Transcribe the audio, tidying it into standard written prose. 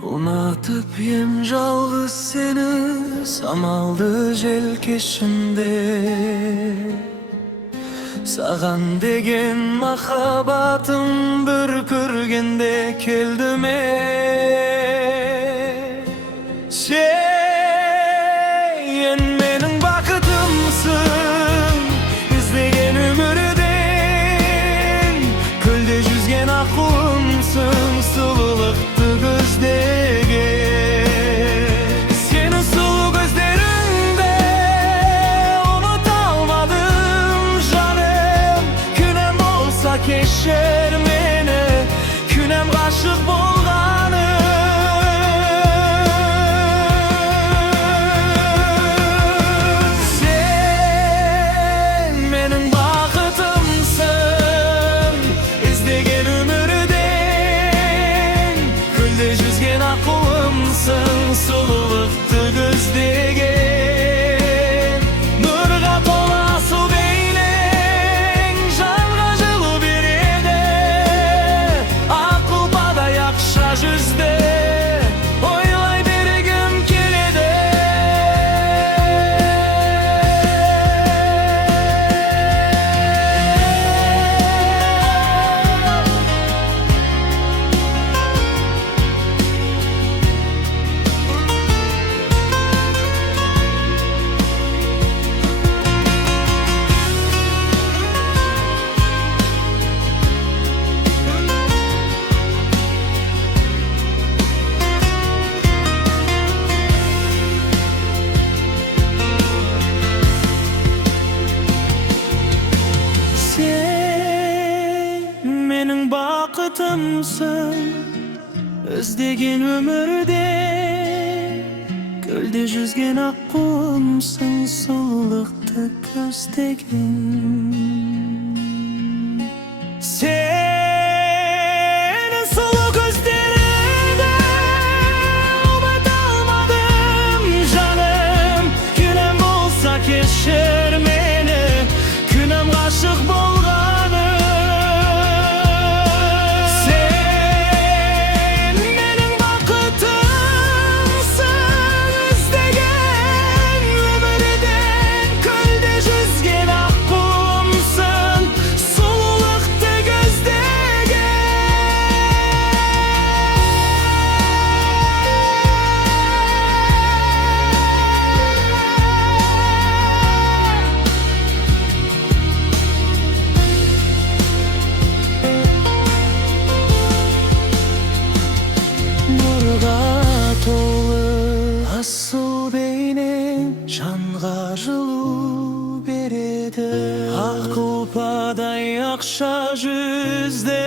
Unatıp yem жалғыз seni самалды желкешимде. Саған деген махаббатым бір көргенде келдіме. Сен менің бақытымсың, іздеген өмірден. Көлде жүзген аққуымсың, сұлулықты көздеген. Сенің сұлу көздеріңді ұмыта алмадым жаным. Күнәм болса кешір мені, күнәм ғашық болғаным. Сен менің бақытымсың, іздеген өмірден. Көлде жүзген аққуымсың, сұлулықты көздеген. Нұрға толы асыл бейнең жанға жылу береді. Ақ ұлпадай ақша жүзді ойлай бергім келеді. Сен менің бақытымсың, іздеген өмірде. Көлде жүзген аққуымсың, сұлулықты көздеген. Сенің сұлу көздеріңді ұмыта алмадым жаным. Күнәм болса кешір мені, күнәм ғашық болғаным. Сен менің бақытымсың, іздеген өмірден. Көлде жүзген аққуымсың, сұлулықты көздеген. Нұрға толы асыл бейнең жанға жылу береді. Ақ ұлпадай ақша жүзді